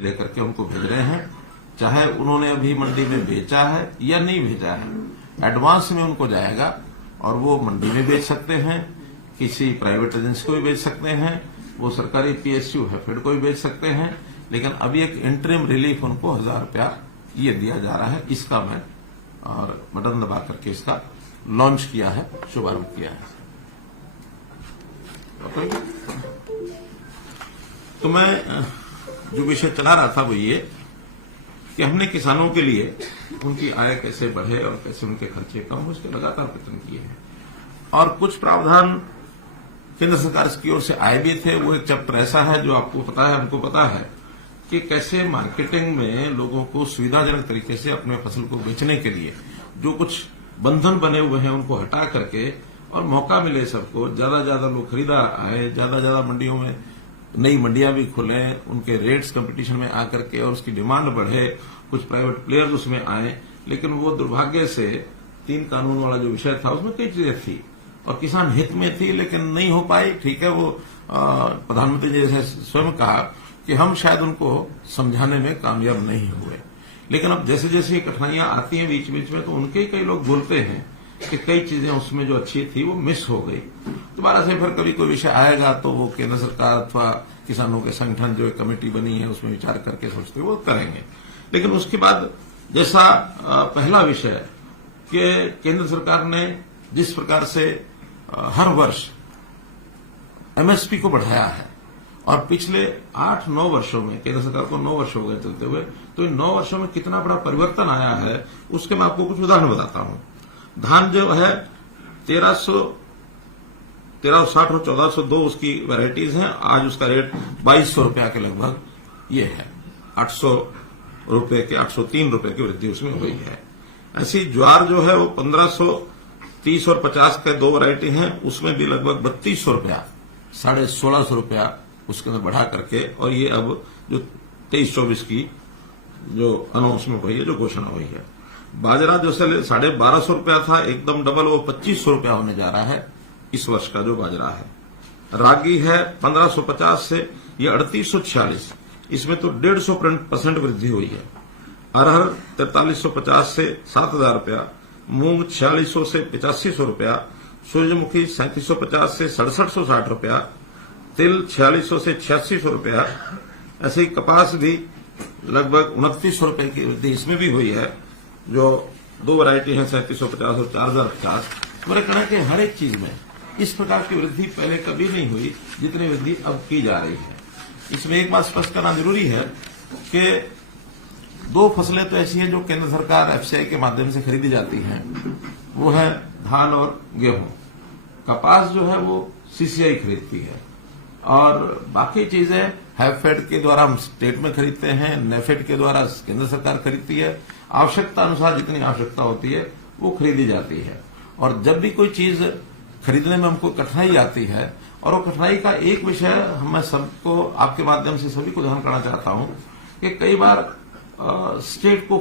लेकर के उनको भेज रहे हैं, चाहे उन्होंने अभी मंडी में बेचा है या नहीं भेजा है, एडवांस में उनको जाएगा और वो मंडी में बेच सकते हैं, किसी प्राइवेट एजेंसी को भी बेच सकते हैं, वो सरकारी पीएसयू हैफेड को भी बेच सकते हैं। लेकिन अभी एक इंटरिम रिलीफ उनको 1000 रुपया ये दिया जा रहा है। इसका मैं और बटन दबा करके इसका लॉन्च किया है, शुभारंभ किया है। तो मैं जो विषय चला रहा था वो ये कि हमने किसानों के लिए उनकी आय कैसे बढ़े और कैसे उनके खर्चे कम हो, उसके लगातार प्रयत्न किए हैं। और कुछ प्रावधान केंद्र सरकार की ओर से आए भी थे। वो एक चैप्टर ऐसा है जो आपको पता है, हमको पता है कि कैसे मार्केटिंग में लोगों को सुविधाजनक तरीके से अपने फसल को बेचने के लिए जो कुछ बंधन बने हुए हैं उनको हटा करके और मौका मिले सबको, ज्यादा लोग खरीदा आए, ज्यादा मंडियों में नई मंडियां भी खुले, उनके रेट्स कंपटीशन में आकर के और उसकी डिमांड बढ़े, कुछ प्राइवेट प्लेयर्स उसमें आए। लेकिन वो दुर्भाग्य से 3 कानून वाला जो विषय था उसमें कई चीजें थी और किसान हित में थी लेकिन नहीं हो पाई। ठीक है, वो प्रधानमंत्री जी ने स्वयं कहा कि हम शायद उनको समझाने में कामयाब नहीं हुए। लेकिन अब जैसे जैसे ये कठिनाइयां आती हैं बीच बीच में, तो उनके कई लोग बोलते हैं कि कई चीजें उसमें जो अच्छी थी वो मिस हो गई। दोबारा से फिर कभी कोई विषय आएगा तो वो केंद्र सरकार अथवा किसानों के संगठन जो एक कमेटी बनी है उसमें विचार करके सोचते वो करेंगे। लेकिन उसके बाद जैसा पहला विषय कि केंद्र सरकार ने जिस प्रकार से हर वर्ष एमएसपी को बढ़ाया है और पिछले 8-9 वर्षों में, केंद्र सरकार को 9 वर्ष हो गए चलते हुए, तो इन 9 वर्षों में कितना बड़ा परिवर्तन आया है उसके मैं आपको कुछ उदाहरण बताता हूं। धान जो है 1360 और 1402 उसकी वैरायटीज हैं। आज उसका रेट 2200 रुपया के लगभग ये है। 800 रुपये के 803 रुपये की वृद्धि उसमें हुई है। ऐसी ज्वार जो है वो 1530 और 50 के 2 वैरायटी हैं, उसमें भी लगभग 3200 रुपया, 1650 रुपया उसके अंदर बढ़ा करके, और ये अब जो 23-24 की जो अनाउंसमेंट हुई है, जो घोषणा हुई है। बाजरा जो 1250 रुपया था, एकदम डबल, वो 2500 रुपया होने जा रहा है इस वर्ष का जो बाजरा है। रागी है 1550 से ये 3846, इसमें तो 150% वृद्धि हुई है। अरहर 4350 से 7000 रुपया, मूंग 4600 से 8500 रुपया, सूरजमुखी 3750 से 6760 रुपया, तिल 4600 से 8600 रुपया। ऐसे ही कपास भी लगभग 2900 रुपये की वृद्धि इसमें भी हुई है, जो 2 वैरायटी है 3750 और 4050। मेरे कहना कि हर एक चीज में इस प्रकार की वृद्धि पहले कभी नहीं हुई जितनी वृद्धि अब की जा रही है। इसमें एक बात स्पष्ट करना जरूरी है कि 2 फसलें तो ऐसी हैं जो केंद्र सरकार एफसीआई के माध्यम से खरीदी जाती हैं, वो है धान और गेहूं। कपास जो है वो सीसीआई खरीदती है और बाकी चीजें हैफेड के द्वारा हम स्टेट में खरीदते हैं, नेफेड के द्वारा केंद्र सरकार खरीदती है। आवश्यकता अनुसार जितनी आवश्यकता होती है वो खरीदी जाती है। और जब भी कोई चीज खरीदने में हमको कठिनाई आती है, और वो कठिनाई का एक विषय मैं सबको आपके माध्यम से सभी को ध्यान करना चाहता हूं कि कई बार स्टेट को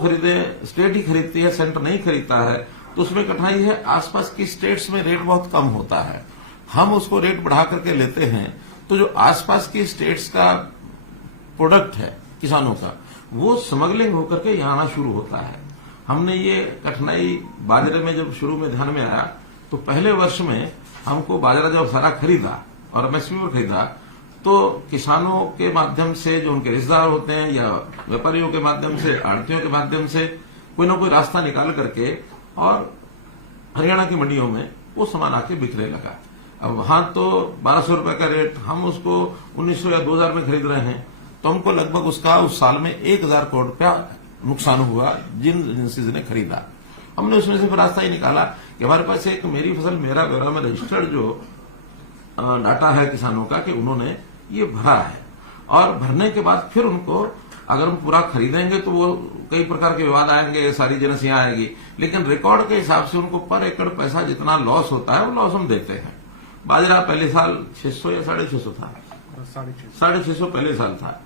स्टेट ही खरीदती है, सेंटर नहीं खरीदता है, तो उसमें कठिनाई है। आसपास की स्टेट्स में रेट बहुत कम होता है, हम उसको रेट बढ़ा करके लेते हैं, तो जो आसपास की स्टेट्स का प्रोडक्ट है किसानों का, वो स्मगलिंग होकर के यहां आना शुरू होता है। हमने ये कठिनाई बाजरे में जब शुरू में ध्यान में आया, तो पहले वर्ष में हमको बाजरा जब सारा खरीदा और एमएसपी पर खरीदा, तो किसानों के माध्यम से जो उनके रिश्तेदार होते हैं या व्यापारियों के माध्यम से, आढ़तियों के माध्यम से कोई ना कोई रास्ता निकाल करके और हरियाणा की मंडियों में वो सामान आके बिकने लगा। अब वहां तो 1200 रुपए का रेट, हम उसको 1900 या 2000 में खरीद रहे हैं, तो हमको लगभग उसका उस साल में 1000 करोड़ रुपया नुकसान हुआ जिन एजेंसीज ने खरीदा। हमने उसमें से रास्ता ही निकाला कि हमारे पास एक मेरी फसल मेरा ब्यौरा में रजिस्टर्ड जो डाटा है किसानों का, कि उन्होंने ये भरा है, और भरने के बाद फिर उनको अगर हम पूरा खरीदेंगे तो वो कई प्रकार के विवाद आएंगे, सारी एजेंसियां आएगी, लेकिन रिकॉर्ड के हिसाब से उनको पर एकड़ पैसा जितना लॉस होता है वो लॉस हम देते हैं। बाजरा पहले साल 600 या 650 था, 650 पहले साल था,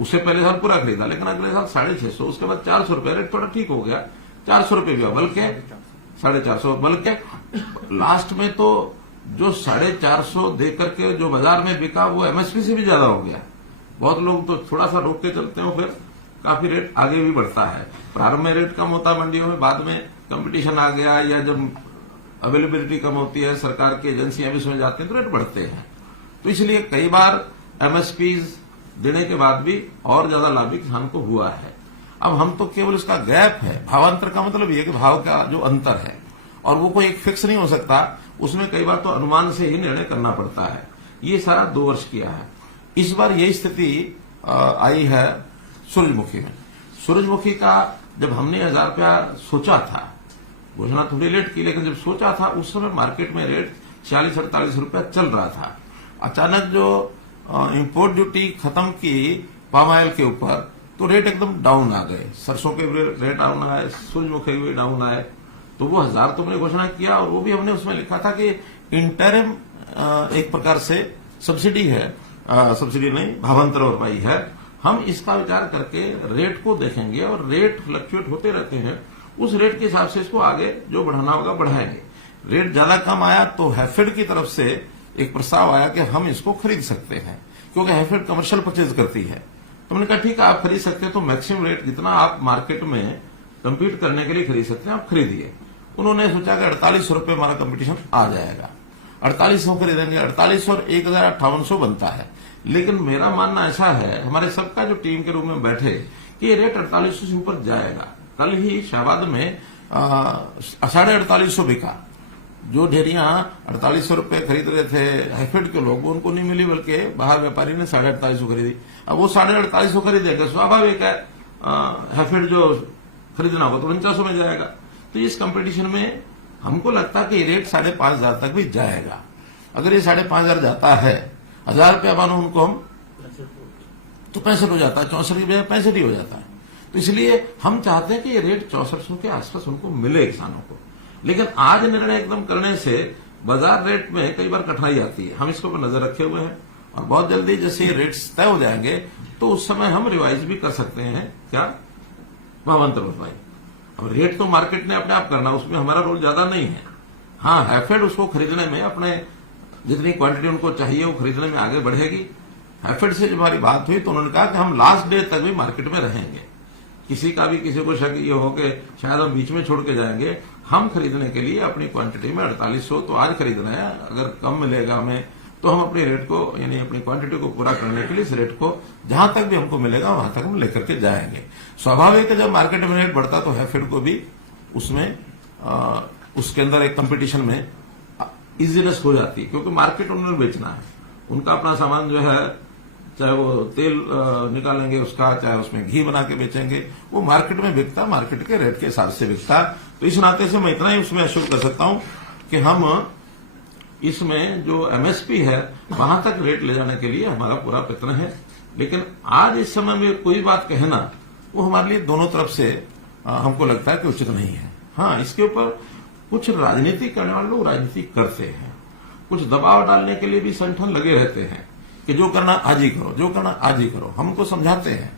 उससे पहले साल पूरा खरीदा, लेकिन अगले साल 650, उसके बाद 400 रुपये, रेट थोड़ा ठीक हो गया, 400 रुपये भी, बल्कि 450, बल्कि लास्ट में तो जो 450 दे करके जो बाजार में बिका वो एमएसपी से भी ज्यादा हो गया। बहुत लोग तो थोड़ा सा रोक के चलते हैं, फिर काफी रेट आगे भी बढ़ता है। प्रारंभ में रेट कम होता है मंडियों में, बाद में कंपटीशन आ गया या जब अवेलेबिलिटी कम होती है, सरकार की एजेंसियां भी उसमें जाती हैं तो रेट बढ़ते हैं। तो इसलिए कई बार एमएसपीज देने के बाद भी और ज्यादा लाभ भी किसान को हुआ है। अब हम तो केवल इसका गैप है, भावांतर का मतलब ये कि भाव का जो अंतर है, और वो कोई एक फिक्स नहीं हो सकता, उसमें कई बार तो अनुमान से ही निर्णय करना पड़ता है। ये सारा 2 वर्ष किया है। इस बार यही स्थिति आई है सूरजमुखी में। सूरजमुखी का जब हमने 1000 रुपया सोचा था, घोषणा थोड़ी लेट की, लेकिन जब सोचा था उस समय मार्केट में रेट 46-48 रुपया चल रहा था। अचानक जो इंपोर्ट ड्यूटी खत्म की पाम ऑयल के ऊपर, तो रेट एकदम डाउन आ गए। सरसों के भी रेट डाउन आए, सूरजमुखी भी डाउन आए। तो वो 1000 तो हमने घोषणा किया, और वो भी हमने उसमें लिखा था कि इंटरिम एक प्रकार से सब्सिडी है, सब्सिडी नहीं, भावांतर भरपाई है। हम इसका विचार करके रेट को देखेंगे, और रेट फ्लक्चुएट होते रहते हैं, उस रेट के हिसाब से इसको आगे जो बढ़ाना होगा बढ़ाएंगे। रेट ज्यादा कम आया तो हैफेड की तरफ से एक प्रस्ताव आया कि हम इसको खरीद सकते हैं, क्योंकि हैफेड कमर्शियल परचेज करती है। तो हमने कहा ठीक है, आप खरीद सकते हैं, तो मैक्सिमम रेट जितना आप मार्केट में कम्पीट करने के लिए खरीद सकते हैं आप खरीदिए। उन्होंने सोचा कि 4800 रुपये हमारा कंपटीशन आ जाएगा, 4800 खरीदेंगे, 4800 और 1058 बनता है। लेकिन मेरा मानना ऐसा है, हमारे सबका जो टीम के रूप में बैठे, कि ये रेट 4800 से ऊपर जाएगा। कल ही शाहबाद में 4850 बिका। जो ढेरियां 4800 रुपये खरीद रहे थे हैफेड के लोग, उनको नहीं मिली, बल्कि बाहर व्यापारी ने 4850 खरीदी। अब वो 4850 खरीदेगा, स्वाभाविक है हैफेड जो खरीदना होगा तो 4900 में जाएगा। तो इस कंपटीशन में हमको लगता है कि रेट 5500 तक भी जाएगा। अगर ये 5500 जाता है, 1000 रुपया मानो उनको हम, तो 65 हो जाता है, 64 की बजाय 65 ही हो जाता है। तो इसलिए हम चाहते हैं कि ये रेट 6400 के आसपास उनको मिले किसानों को। लेकिन आज निर्णय एकदम करने से बाजार रेट में कई बार कठिनाई आती है। हम इसके ऊपर नजर रखे हुए हैं, और बहुत जल्दी जैसे ये रेट्स तय हो जाएंगे तो उस समय हम रिवाइज भी कर सकते हैं। क्या? भावांतर भरपाई। और रेट तो मार्केट ने अपने आप करना, उसमें हमारा रोल ज्यादा नहीं है। हाँ, हैफेड उसको खरीदने में, अपने जितनी क्वांटिटी उनको चाहिए वो खरीदने में आगे बढ़ेगी। हैफेड से जब हमारी बात हुई तो उन्होंने कहा कि हम लास्ट डे तक भी मार्केट में रहेंगे। किसी का भी किसी को शक ये हो कि शायद हम बीच में छोड़ के जाएंगे, हम खरीदने के लिए अपनी क्वांटिटी में 4800 तो आज खरीदना है। अगर कम मिलेगा हमें तो हम अपने रेट को, यानी अपनी क्वांटिटी को पूरा करने के लिए इस रेट को जहां तक भी हमको मिलेगा वहां तक हम लेकर के जाएंगे। स्वाभाविक है, जब मार्केट में रेट बढ़ता तो हैफेड को भी उसमें उसके अंदर एक कंपटीशन में इजीनेस हो जाती है, क्योंकि मार्केट उन्होंने बेचना है। उनका अपना सामान जो है, चाहे वो तेल निकालेंगे उसका, चाहे उसमें घी बना के बेचेंगे, वो मार्केट में बिकता, मार्केट के रेट के हिसाब से बिकता। तो इस नाते से मैं इतना ही उसमें अश्योर कर सकता हूं कि हम इसमें जो एमएसपी है वहां तक रेट ले जाने के लिए हमारा पूरा प्रयत्न है। लेकिन आज इस समय में कोई बात कहना वो हमारे लिए दोनों तरफ से हमको लगता है कि उचित नहीं है। हाँ, इसके ऊपर कुछ राजनीति करने वाले लोग राजनीति करते हैं, कुछ दबाव डालने के लिए भी संगठन लगे रहते हैं कि जो करना आज ही करो, जो करना आज ही करो। हम उनको समझाते हैं,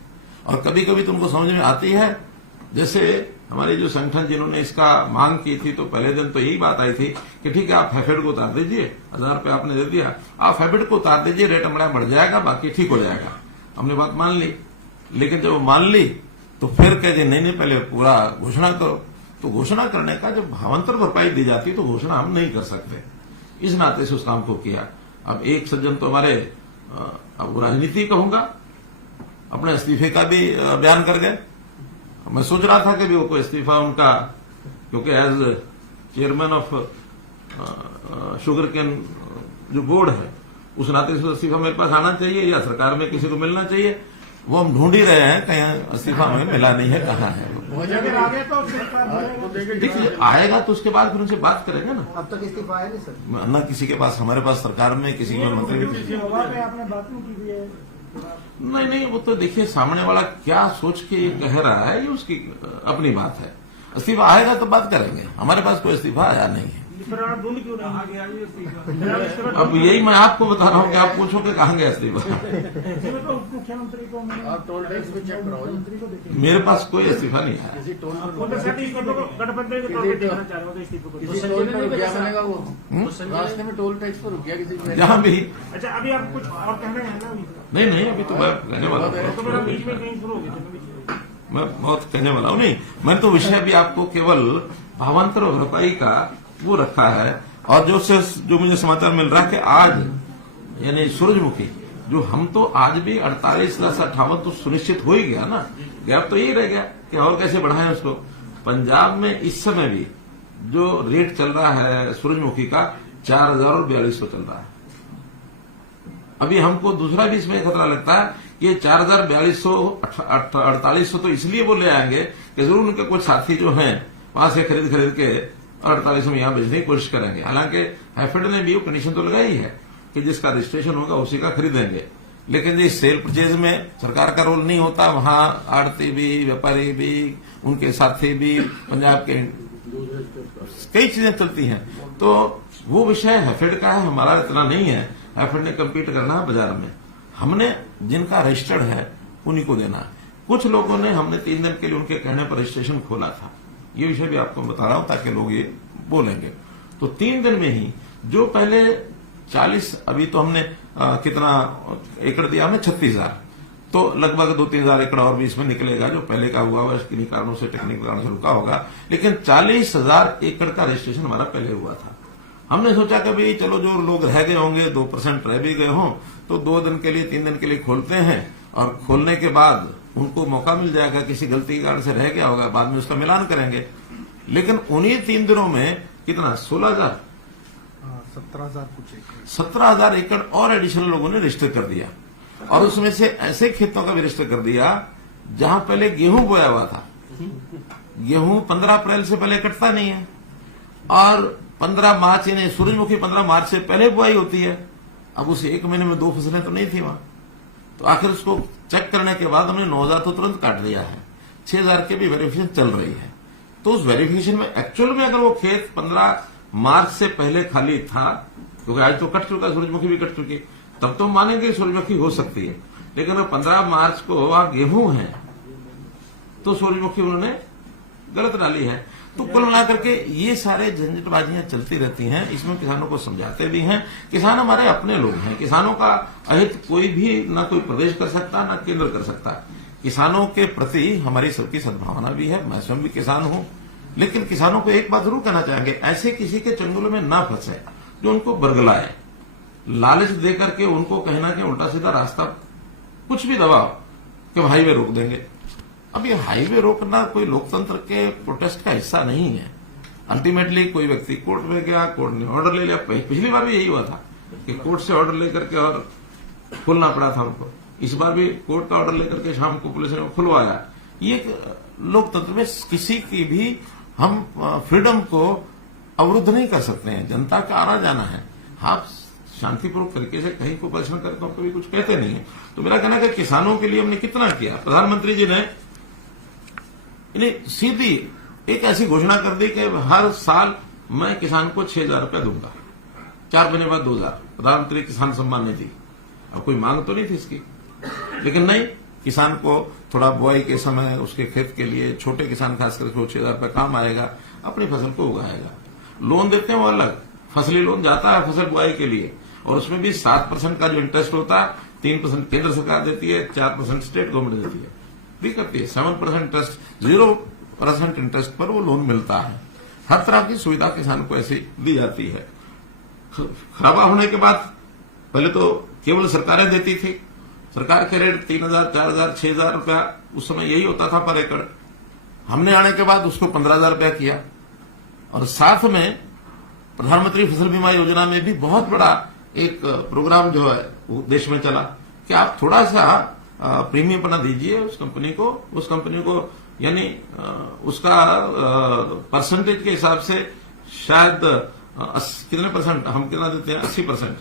और कभी कभी तो उनको समझ में आती है। जैसे हमारे जो संगठन जिन्होंने इसका मांग की थी, तो पहले दिन तो यही बात आई थी कि ठीक है, आप हैफेड को उतार दीजिए, 1000 रुपये आपने दे दिया, आप हैफेड को उतार दीजिए, रेट हमारा बढ़ जाएगा, बाकी ठीक हो जाएगा। हमने बात मान ली, लेकिन जब वो मान ली तो फिर कह दिए नहीं, पहले पूरा घोषणा करो। तो घोषणा करने का जब भावांतर भरपाई दी जाती तो घोषणा हम नहीं कर सकते। इस नाते से उस काम को किया। अब एक सज्जन तो हमारे, अब राजनीति कहूंगा, अपने इस्तीफे का भी बयान कर गए। मैं सोच रहा था कि भी वो कोई इस्तीफा उनका, क्योंकि as chairman of sugar cane जो बोर्ड है, उस नाते से इस्तीफा मेरे पास आना चाहिए या सरकार में किसी को मिलना चाहिए। वो हम ढूंढ ही रहे हैं, कहीं इस्तीफा हमें मिला नहीं है, कहाँ है। देखिए, आएगा तो उसके बाद फिर उनसे बात करेंगे ना। अब तक इस्तीफा आया नहीं सर? ना किसी के पास, हमारे पास सरकार में किसी में मंत्री आपने बात नहीं की है? नहीं, वो तो देखिए सामने वाला क्या सोच के ये कह रहा है, ये उसकी अपनी बात है। इस्तीफा आएगा तो बात करेंगे, हमारे पास कोई इस्तीफा आया नहीं है। फिर आप ढूंढ क्यों रहे? अब यही मैं आपको बता रहा हूँ कि आप पूछो कि कहाँ गया इस्तीफा। तो मुख्यमंत्री को आप टोल टैक्स भी चेक कराओ। मुख्यमंत्री को देखें। मेरे पास कोई इस्तीफा नहीं है। किसी टोल वो तो सर इस्तीफे को गठबंधन के तौर पर देखना चाह रहे हो तो इस्तीफे को। किसी टोल पर रुक गया बनेगा वो। रास्ते में टोल टैक्स पर रुक गया किसी को। जहाँ भी अच्छा अभी आप कुछ और कह रहे हैं ना अभी? नहीं अभी तो मैं कहने वाला हूँ। तो मेरा बीच में कहीं शुरू हो गया था। मैं बहुत कहने वाला हूँ। नहीं, मैं तो विषय भी आपको केवल भावांतर और भरपाई का वो रखा है। और जो मुझे समाचार मिल रहा है कि आज यानी सूरजमुखी जो हम तो आज भी 48,58 तो सुनिश्चित हो ही गया ना। गैप तो यही रह गया कि और कैसे बढ़ाएं उसको। पंजाब में इस समय भी जो रेट चल रहा है सूरजमुखी का 4,000 और 4,200 चल रहा है। अभी हमको दूसरा भी इसमें खतरा लगता है कि ये 4,000, 4,200, 4,800 तो इसलिए वो ले आएंगे कि जरूर उनके कुछ साथी जो हैं वहां से खरीद के 4,800 में यहां बेचने की कोशिश करेंगे। हालांकि हैफेड ने भी वो कंडीशन तो लगाई है कि जिसका रजिस्ट्रेशन होगा उसी का खरीदेंगे। लेकिन इस सेल परचेज में सरकार का रोल नहीं होता। वहां आड़ती भी, व्यापारी भी, उनके साथी भी, पंजाब के कई चीजें चलती हैं। तो वो विषय हैफेड का है, हमारा इतना नहीं है। हैफेड ने कम्पीट करना है बाजार में। हमने जिनका रजिस्टर्ड है उन्हीं को देना है। कुछ लोगों ने हमने 3 दिन के लिए उनके कहने पर रजिस्ट्रेशन खोला था। ये विषय भी आपको बता रहा हूं ताकि लोग ये बोलेंगे। तो 3 दिन में ही जो पहले 40, अभी तो हमने कितना एकड़ दिया हमने 36,000, तो लगभग 2-3,000 एकड़ और भी इसमें निकलेगा जो पहले का हुआ किन्हीं कारणों से, टेक्निकल कारणों से रुका होगा। लेकिन 40,000 एकड़ का रजिस्ट्रेशन हमारा पहले हुआ था। हमने सोचा कि भाई चलो जो लोग रह गए होंगे 2% रह भी गए हों तो 2 दिन के लिए 3 दिन के लिए खोलते हैं और खोलने के बाद उनको मौका मिल जाएगा, किसी गलती के कारण से रह गया होगा, बाद में उसका मिलान करेंगे। लेकिन उन्हीं 3 दिनों में कितना 16,000, 17,000 कुछ एकड़, 17,000 एकड़ और एडिशनल लोगों ने रजिस्टर कर दिया। और उसमें से ऐसे खेतों का भी रजिस्टर कर दिया जहां पहले गेहूं बोया हुआ था। गेहूं 15 अप्रैल से पहले कटता नहीं है और 15 मार्च यानी सूरजमुखी 15 मार्च से पहले बुआई होती है। अब उस 1 महीने में 2 फसलें तो नहीं थी वहां। तो आखिर उसको चेक करने के बाद हमने 9,000 तो तुरंत काट दिया है। 6,000 की भी वेरिफिकेशन चल रही है। तो उस वेरिफिकेशन में एक्चुअल में अगर वो खेत 15 मार्च से पहले खाली था, क्योंकि आज तो कट चुका, सूरजमुखी भी कट चुकी, तब तो मानेंगे सूरजमुखी हो सकती है। लेकिन अगर 15 मार्च को वहां गेहूं है तो सूरजमुखी उन्होंने गलत डाली है। तो कुल मिलाकर के ये सारे झंझटबाजियां चलती रहती हैं। इसमें किसानों को समझाते भी हैं। किसान हमारे अपने लोग हैं। किसानों का अहित कोई भी ना कोई प्रदेश कर सकता ना केंद्र कर सकता। किसानों के प्रति हमारी सबकी सद्भावना भी है। मैं स्वयं भी किसान हूं। लेकिन किसानों को एक बात जरूर कहना चाहेंगे, ऐसे किसी के चंगुल में ना फंसे जो उनको बरगलाए, लालच देकर के उनको कहना कि उल्टा सीधा रास्ता कुछ भी दबाओ कि हाईवे रोक देंगे। अब ये हाईवे रोकना कोई लोकतंत्र के प्रोटेस्ट का हिस्सा नहीं है। अल्टीमेटली कोई व्यक्ति कोर्ट में गया, कोर्ट ने ऑर्डर ले लिया। पिछली बार भी यही हुआ था कि कोर्ट से ऑर्डर लेकर के और खुलना पड़ा था हमको। इस बार भी कोर्ट का ऑर्डर लेकर के शाम को पुलिस ने खुलवाया। ये लोकतंत्र में किसी की भी हम फ्रीडम को अवरुद्ध नहीं कर सकते हैं। जनता का आना जाना है। आप शांतिपूर्वक तरीके से कहीं को परेशान करते हो, कभी कुछ कहते नहीं है। तो मेरा कहना है कि किसानों के लिए हमने कितना किया। प्रधानमंत्री जी ने इन्हें सीधी एक ऐसी घोषणा कर दी कि हर साल मैं किसान को 6,000 रुपया दूंगा, 4 महीने बाद 2,000। प्रधानमंत्री किसान सम्मान निधि। अब कोई मांग तो नहीं थी इसकी, लेकिन नहीं, किसान को थोड़ा बुआई के समय उसके खेत के लिए, छोटे किसान खासकर को 6,000 रुपया काम आएगा, अपनी फसल को उगाएगा। लोन देते हैं वो अलग, फसली लोन जाता है फसल बुआई के लिए, और उसमें भी 7% का जो इंटरेस्ट होता है 3% केंद्र सरकार देती है, 4% स्टेट गवर्नमेंट देती है, भी करती है। 7% इंटरेस्ट, 0% इंटरेस्ट पर वो लोन मिलता है। हर तरह की सुविधा किसान को ऐसी दी जाती है। खराबा होने के बाद पहले तो केवल सरकारें देती थी। सरकार के रेट 3,000, 4,000, 6,000 रुपया उस समय यही होता था पर एकड़। हमने आने के बाद उसको 15,000 रुपया किया। और साथ में प्रधानमंत्री फसल बीमा योजना में भी बहुत बड़ा एक प्रोग्राम जो है वो देश में चला कि आप थोड़ा सा प्रीमियम बना दीजिए उस कंपनी को यानी उसका परसेंटेज के हिसाब से शायद कितने परसेंट हम कितना देते हैं, 80%,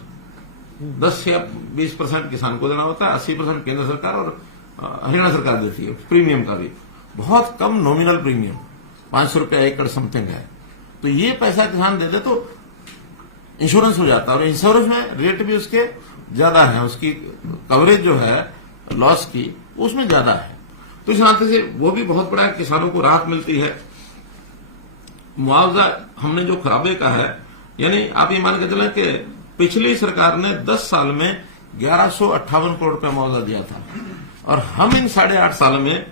10 या 20% किसान को देना होता है, 80% केंद्र सरकार और हरियाणा सरकार देती है। प्रीमियम का भी बहुत कम नॉमिनल प्रीमियम 500 रुपया एकड़ समथिंग है। तो ये पैसा किसान दे दे तो इंश्योरेंस हो जाता है, और इंश्योरेंस में रेट भी उसके ज्यादा है, उसकी कवरेज जो है लॉस की उसमें ज्यादा है। तो इस नाते से वो भी बहुत बड़ा किसानों को राहत मिलती है। मुआवजा हमने जो खराबे का है, यानी आप ये मान के चलें कि पिछली सरकार ने 10 साल में 1158 करोड़ रुपया मुआवजा दिया था, और हम इन 8.5 साल में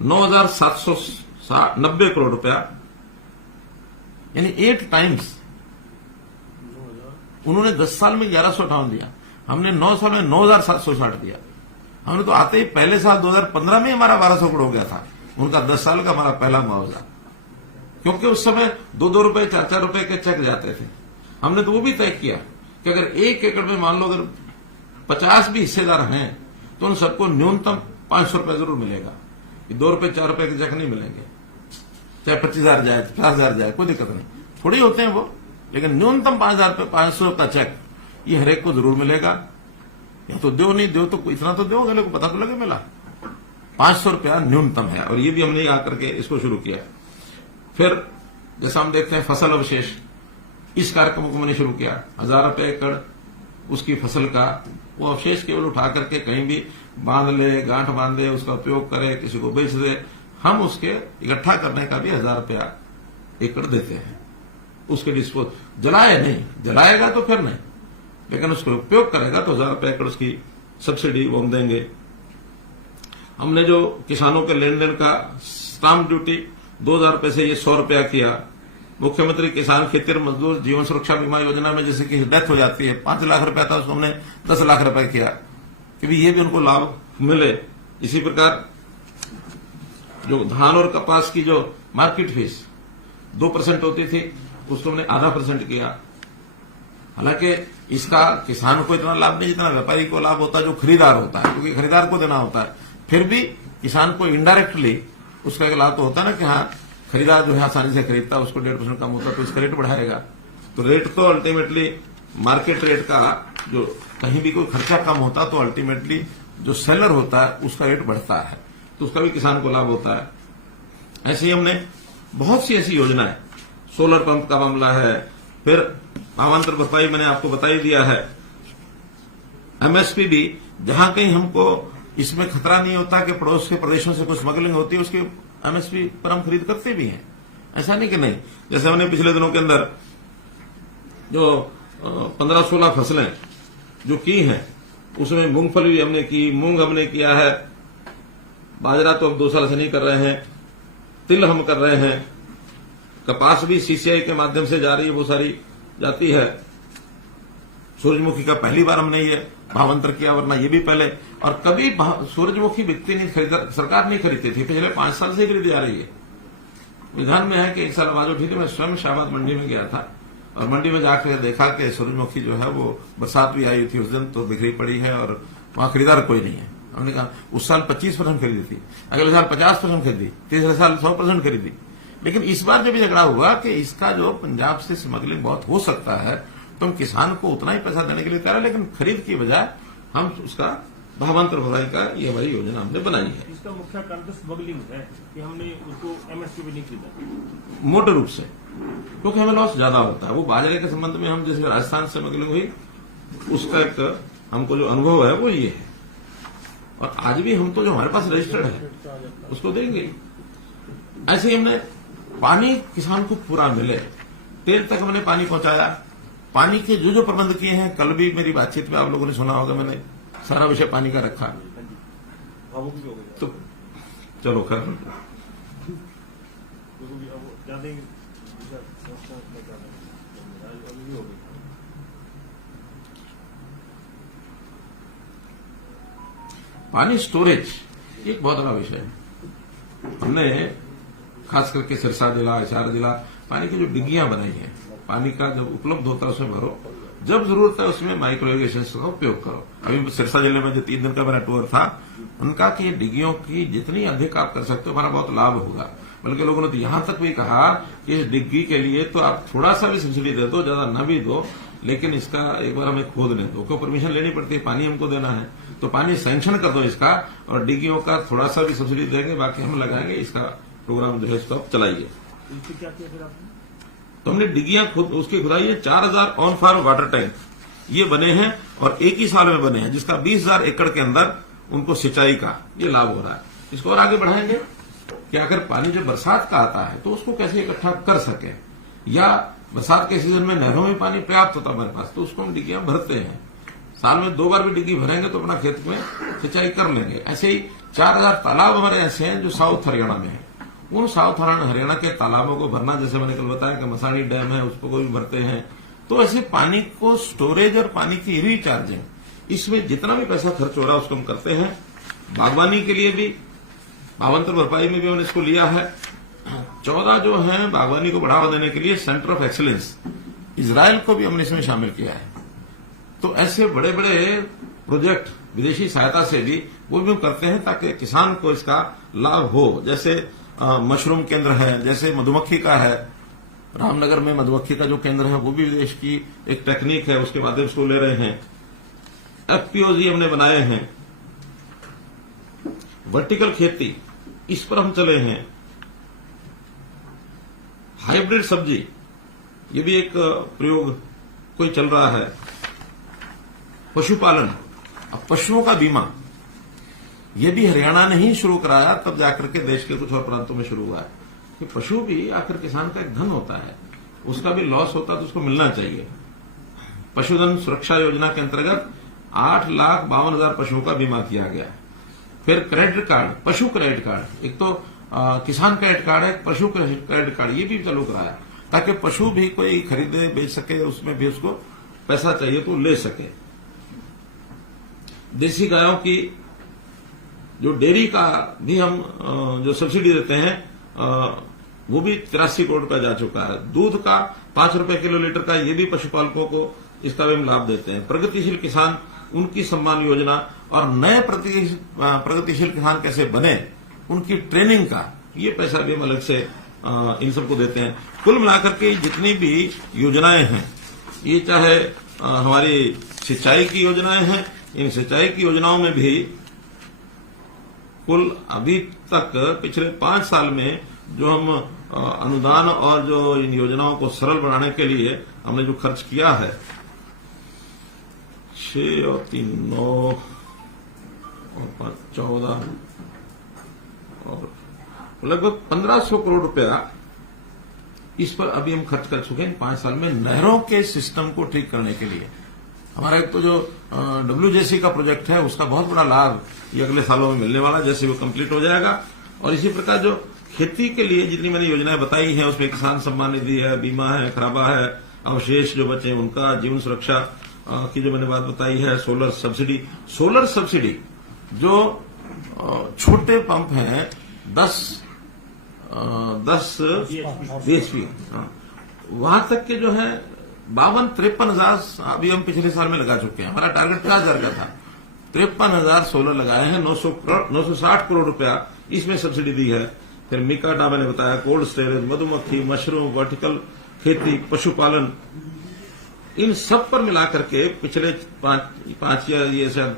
9,790 करोड़ रुपया, यानी 8 टाइम्स। उन्होंने 10 साल में 1158 दिया, हमने 9 साल में 9,760 दिया। हमने तो आते ही पहले साल 2015 में हमारा 1200 करोड़ हो गया था, उनका 10 साल का हमारा पहला मुआवजा, क्योंकि उस समय 2-2 रुपए 4-4 रुपए के चेक जाते थे। हमने तो वो भी तय किया कि अगर 1 एकड़ में मान लो अगर 50 भी हिस्सेदार हैं तो उन सबको न्यूनतम 500 रुपए जरूर मिलेगा, 2 रुपए 4 रुपए के चेक नहीं मिलेंगे, चाहे 25,000 जाए 50,000 जाए, कोई दिक्कत नहीं, थोड़ी होते हैं वो, लेकिन न्यूनतम 5,500 का चेक ये हरेक को जरूर मिलेगा। या तो दो नहीं दो तो इतना तो दो, अगले को पता तो लगे मिला। 500 रुपया न्यूनतम है, और ये भी हमने आकर के इसको शुरू किया। फिर जैसा हम देखते हैं फसल अवशेष, इस कार्यक्रम को मैंने शुरू किया। 1,000 रुपए एकड़ उसकी फसल का वो अवशेष केवल उठा करके कहीं भी बांध ले, गांठ बांधे, उसका उपयोग करे, किसी को बेच दे, हम उसके इकट्ठा करने का भी 1,000 रुपया एकड़ देते हैं। उसके डिस्पोज जलाए नहीं, जलाएगा तो फिर नहीं, लेकिन उसको उपयोग करेगा तो 1,000 रुपए एकड़ उसकी सब्सिडी वो हम देंगे। हमने जो किसानों के लेन देन का स्टाम्प ड्यूटी 2,000 रुपए से ये 100 रुपया किया। मुख्यमंत्री किसान खेतीहर मजदूर जीवन सुरक्षा बीमा योजना में जैसे कि डेथ हो जाती है, 5 लाख रुपया था, उसको हमने 10 लाख रुपए किया कि भी ये भी उनको लाभ मिले। इसी प्रकार जो धान और कपास की जो मार्केट फीस 2% होती थी, उसको हमने 0.5% किया। हालांकि इसका किसान को इतना लाभ नहीं जितना व्यापारी को लाभ होता है, जो खरीदार होता है, क्योंकि खरीदार को देना होता है। फिर भी किसान को इनडायरेक्टली उसका एक लाभ तो होता है ना कि हाँ, खरीदार जो है आसानी से खरीदता है, उसको 1.5% कम होता है तो इसका रेट बढ़ाएगा। तो रेट तो अल्टीमेटली मार्केट रेट का, जो कहीं भी कोई खर्चा कम होता तो अल्टीमेटली जो सेलर होता है उसका रेट बढ़ता है, तो उसका भी किसान को लाभ होता है। ऐसे ही हमने बहुत सी ऐसी योजनाएं, सोलर पंप का मामला है, फिर भावांतर भरपाई मैंने आपको बता ही दिया है। एमएसपी भी जहां कहीं हमको इसमें खतरा नहीं होता कि पड़ोस के प्रदेशों से कुछ स्मगलिंग होती है, उसके एमएसपी पर हम खरीद करते भी हैं, ऐसा नहीं कि नहीं। जैसे हमने पिछले दिनों के अंदर जो 15-16 फसलें जो की हैं, उसमें मूंगफली भी हमने की, मूंग हमने किया है, बाजरा तो अब 2 साल से नहीं कर रहे हैं, तिल हम कर रहे हैं, कपास भी सीसीआई के माध्यम से जा रही है, वो सारी जाती है। सूरजमुखी का पहली बार हमने ये भावांतर किया, वरना ये भी पहले, और कभी सूरजमुखी बिकती नहीं, सरकार नहीं खरीदती थी, पिछले 5 साल से खरीदी जा रही है। विधान में है कि एक साल आवाज उठी थी, मैं स्वयं शाहबाद मंडी में गया था, और मंडी में जाकर देखा कि सूरजमुखी जो है वो बरसात भी आई थी उस दिन, तो बिखरी पड़ी है और वहां खरीदार कोई नहीं है। हमने कहा उस साल 25% खरीदी थी, अगले साल 50% खरीदी, तीसरे साल 100% खरीदी। लेकिन इस बार जब झगड़ा हुआ कि इसका जो पंजाब से स्मगलिंग बहुत हो सकता है, तो हम किसान को उतना ही पैसा देने के लिए तैयार है, लेकिन खरीद की बजाय हम उसका भावांतर भराई का ये हमारी योजना हमने बनाई है। इसका मुख्य कारण तो स्मगलिंग है कि हमने उसको एमएसपी भी नहीं खरीदा, मोटे रूप से, क्योंकि हमें लॉस ज्यादा होता है। वो बाजरे के संबंध में हम जैसे राजस्थान से स्मगलिंग हुई, उसका एक हमको जो अनुभव है वो ये है, और आज भी हम तो जो हमारे पास रजिस्टर्ड है उसको देंगे। ऐसे ही हमने पानी किसान को पूरा मिले, तेल तक हमने पानी पहुंचाया। पानी के जो जो प्रबंध किए हैं, कल भी मेरी बातचीत में आप लोगों ने सुना होगा, मैंने सारा विषय पानी का रखा। तो चलो खैर, पानी स्टोरेज एक बहुत बड़ा विषय है। हमने खास करके सिरसा जिला, हिसार जिला, पानी की जो डिग्गियां बनाई हैं, पानी का जब उपलब्ध होता है उसमें भरो, जब जरूरत है उसमें माइक्रो इरिगेशन का उपयोग करो। अभी सिरसा जिले में जो 3 दिन का मेरा टूर था, उनका कि डिग्गियों की जितनी अधिक आप कर सकते हो हमारा बहुत लाभ होगा। बल्कि लोगों ने तो यहां तक भी कहा कि इस डिग्गी के लिए तो आप थोड़ा सा भी सब्सिडी दे दो, ज्यादा न भी दो, लेकिन इसका एक बार हमें खोदने दो, क्यों परमिशन लेनी पड़ती है, पानी हमको देना है, तो पानी सैंक्शन कर दो इसका, और डिग्गियों का थोड़ा सा भी सब्सिडी देंगे, बाकी हम लगाएंगे। इसका प्रोग्राम जो है इसको आप चलाइए। क्या किया फिर आपने? तो हमने डिगियां खुद उसकी खुदाई है। 4000 ऑन फार्म वाटर टैंक ये बने हैं और एक ही साल में बने हैं, जिसका 20,000 एकड़ के अंदर उनको सिंचाई का ये लाभ हो रहा है। इसको और आगे बढ़ाएंगे कि अगर पानी जब बरसात का आता है तो उसको कैसे इकट्ठा कर सके, या बरसात के सीजन में नहरों में पानी पर्याप्त होता है हमारे पास, तो उसको हम डिग्गियां भरते हैं। साल में 2 बार भी डिग्गी भरेंगे तो अपना खेत में सिंचाई कर लेंगे। ऐसे ही 4000 तालाब हमारे ऐसे हैं जो साउथ हरियाणा में है। उन साउथ हरियाणा के तालाबों को भरना, जैसे मैंने कल बताया कि मसानी डैम है उसको भी भरते हैं। तो ऐसे पानी को स्टोरेज और पानी की रिचार्जिंग, इसमें जितना भी पैसा खर्च हो रहा है उसको हम करते हैं। बागवानी के लिए भी भावांतर भरपाई में भी हमने इसको लिया है। 14 जो है बागवानी को बढ़ावा देने के लिए सेंटर ऑफ एक्सीलेंस इजराइल को भी हमने इसमें शामिल किया है। तो ऐसे बड़े बड़े प्रोजेक्ट विदेशी सहायता से भी वो भी हम करते हैं ताकि किसान को इसका लाभ हो। जैसे मशरूम केंद्र है, जैसे मधुमक्खी का है, रामनगर में मधुमक्खी का जो केंद्र है वो भी विदेश की एक टेक्निक है, उसके माध्यम से ले रहे हैं। एफपीओजी हमने बनाए हैं। वर्टिकल खेती इस पर हम चले हैं। हाइब्रिड सब्जी ये भी एक प्रयोग कोई चल रहा है। पशुपालन, अब पशुओं का बीमा ये भी हरियाणा ने ही शुरू कराया, तब जाकर के देश के कुछ और प्रांतों में शुरू हुआ है कि पशु भी आखिर किसान का एक धन होता है, उसका भी लॉस होता है तो उसको मिलना चाहिए। पशुधन सुरक्षा योजना के अंतर्गत 8,52,000 पशुओं का बीमा किया गया है। फिर क्रेडिट कार्ड, पशु क्रेडिट कार्ड, एक तो किसान क्रेडिट कार्ड है, पशु क्रेडिट कार्ड ये भी चालू कराया ताकि पशु भी कोई खरीदे बेच सके, उसमें भी उसको पैसा चाहिए तो ले सके। देसी गायों की जो डेयरी का भी हम जो सब्सिडी देते हैं वो भी 83 करोड़ रुपया जा चुका है। दूध का 5 रुपए किलो लीटर का ये भी पशुपालकों को इसका भी हम लाभ देते हैं। प्रगतिशील किसान उनकी सम्मान योजना और नए प्रगतिशील किसान कैसे बने उनकी ट्रेनिंग का ये पैसा भी हम अलग से इन सबको देते हैं। कुल मिलाकर के जितनी भी योजनाएं हैं, ये चाहे हमारी सिंचाई की योजनाएं हैं, इन सिंचाई की योजनाओं में भी कुल अभी तक पिछले 5 साल में जो हम अनुदान और जो इन योजनाओं को सरल बनाने के लिए हमने जो खर्च किया है 6 और 3 9 और 5 14 और लगभग 1500 करोड़ रुपया इस पर अभी हम खर्च कर चुके हैं 5 साल में नहरों के सिस्टम को ठीक करने के लिए। हमारा एक तो जो WJC का प्रोजेक्ट है उसका बहुत बड़ा लाभ ये अगले सालों में मिलने वाला, जैसे वो कंप्लीट हो जाएगा। और इसी प्रकार जो खेती के लिए जितनी मैंने योजनाएं बताई हैं उसमें किसान सम्मान निधि है, बीमा है, खराबा है, अवशेष जो बचे उनका, जीवन सुरक्षा की जो मैंने बात बताई है, सोलर सब्सिडी जो छोटे पंप हैं 10 BHP वहां तक के जो है 52-53 हजार अभी हम पिछले साल में लगा चुके हैं। हमारा टारगेट 50,000 का था, 53,000 सोलर लगाए हैं। 960 करोड़ रुपया इसमें सब्सिडी दी है। फिर मिकाडा मैंने बताया, कोल्ड स्टोरेज, मधुमक्खी, मशरूम, वर्टिकल खेती, पशुपालन, इन सब पर मिलाकर के पिछले 5 या ये शायद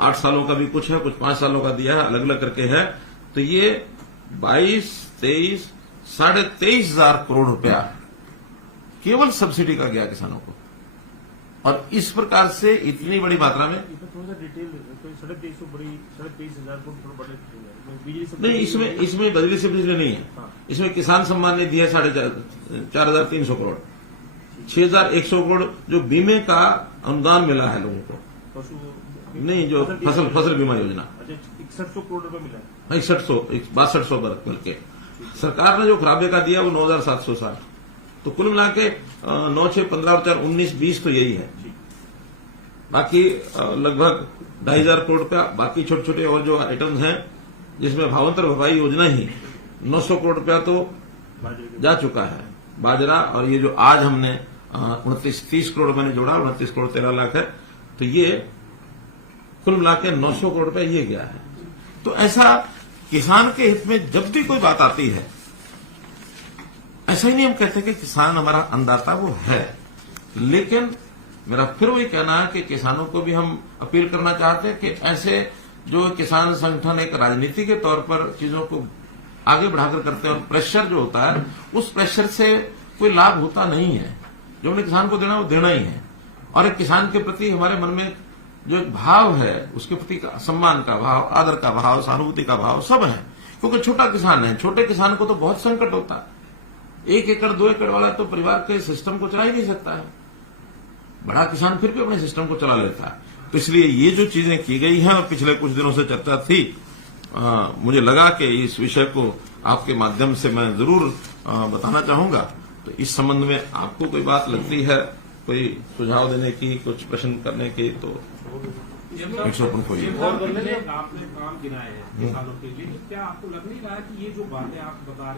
8 सालों का भी कुछ है, कुछ 5 सालों का दिया है, अलग अलग करके है। तो ये 22, 23, 23,500 करोड़ रुपया केवल सब्सिडी का गया किसानों को। और इस प्रकार से इतनी बड़ी मात्रा में थोड़ा सा डिटेल 23,500 बिजली नहीं, इसमें बदली सब्सिडी नहीं है। इसमें किसान सम्मान निधि है 4,300 करोड़, 6,100 करोड़ जो बीमे का अनुदान मिला है लोगों को, नहीं जो फसल बीमा योजना 6100 करोड़ रुपए मिला है। 6200 बल्कि सरकार ने जो खराबे का दिया वो 9,760, तो कुल मिला के 9, 6, 15 और 4, 19, 20 तो यही है। बाकी लगभग 2,500 करोड़ रुपया बाकी छोटे छोटे और जो आइटम्स हैं जिसमें भावांतर भरपाई योजना ही 900 करोड़ रुपया तो जा चुका है। बाजरा और ये जो आज हमने 29-30 करोड़ मैंने जोड़ा, 29 करोड़ 13 लाख है, तो ये कुल मिला के 900 करोड़ रुपया ये गया है। तो ऐसा किसान के हित में जब भी कोई बात आती है, ऐसा ही नहीं हम कहते कि किसान हमारा अन्नदाता वो है, लेकिन मेरा फिर वही कहना है कि किसानों को भी हम अपील करना चाहते हैं कि ऐसे जो किसान संगठन एक राजनीति के तौर पर चीजों को आगे बढ़ाकर करते हैं और प्रेशर जो होता है उस प्रेशर से कोई लाभ होता नहीं है। जो हमने किसान को देना है वो देना ही है। और एक किसान के प्रति हमारे मन में जो एक भाव है, उसके प्रति सम्मान का भाव, आदर का भाव, सहानुभूति का भाव सब है। क्योंकि छोटा किसान है, छोटे किसान को तो बहुत संकट होता है। 1 एकड़ 2 एकड़ वाला तो परिवार के सिस्टम को चला ही नहीं सकता है। बड़ा किसान फिर भी अपने सिस्टम को चला लेता है। तो इसलिए ये जो चीजें की गई हैं और पिछले कुछ दिनों से चर्चा थी, मुझे लगा कि इस विषय को आपके माध्यम से मैं जरूर बताना चाहूंगा। तो इस संबंध में आपको कोई बात लगती है, कोई सुझाव देने की, कुछ प्रश्न करने की, तो ओपन फॉर यू। आपने काम गिनाए हैं किसानों के लिए, क्या आपको लग नहीं रहा है कि ये जो बातें आप बता रहे हैं